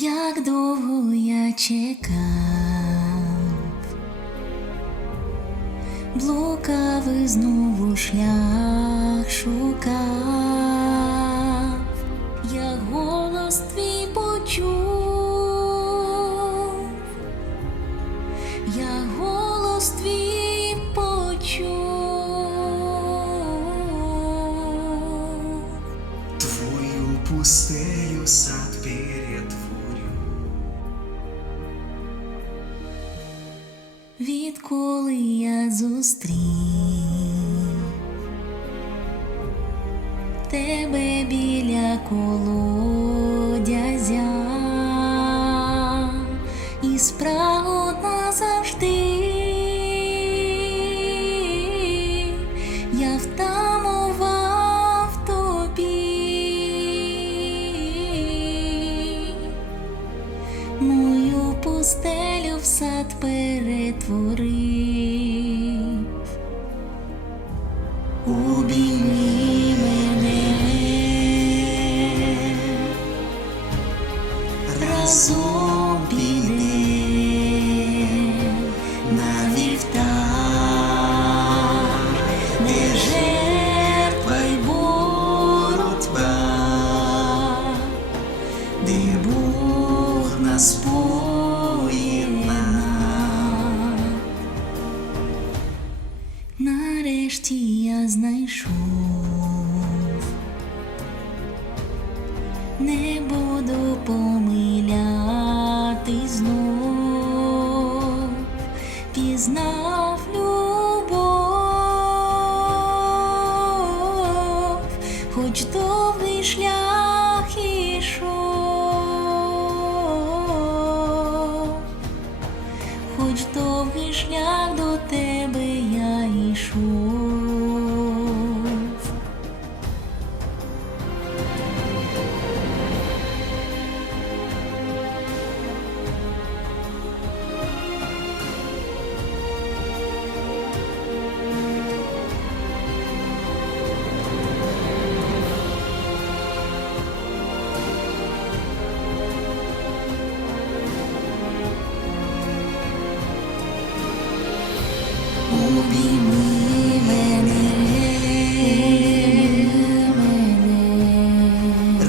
Як довго я чекав, блукав і знову шлях шукав, я голос твій почув, я голос твій почув. Твою пустелю сад перетворю. Відколи я зустрів тебе біля колодязя і спрагу назавжди я втамував тобі. Мою пустелю сад перетворив. Обійми мене разом піде на вівтар, де жертва й боротьба, де Бог нас. нарешті я знайшов, не буду помиляти знов, пізнав любов, хоч довгий шлях ішов, хоч довгий шлях до тебе.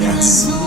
Razón.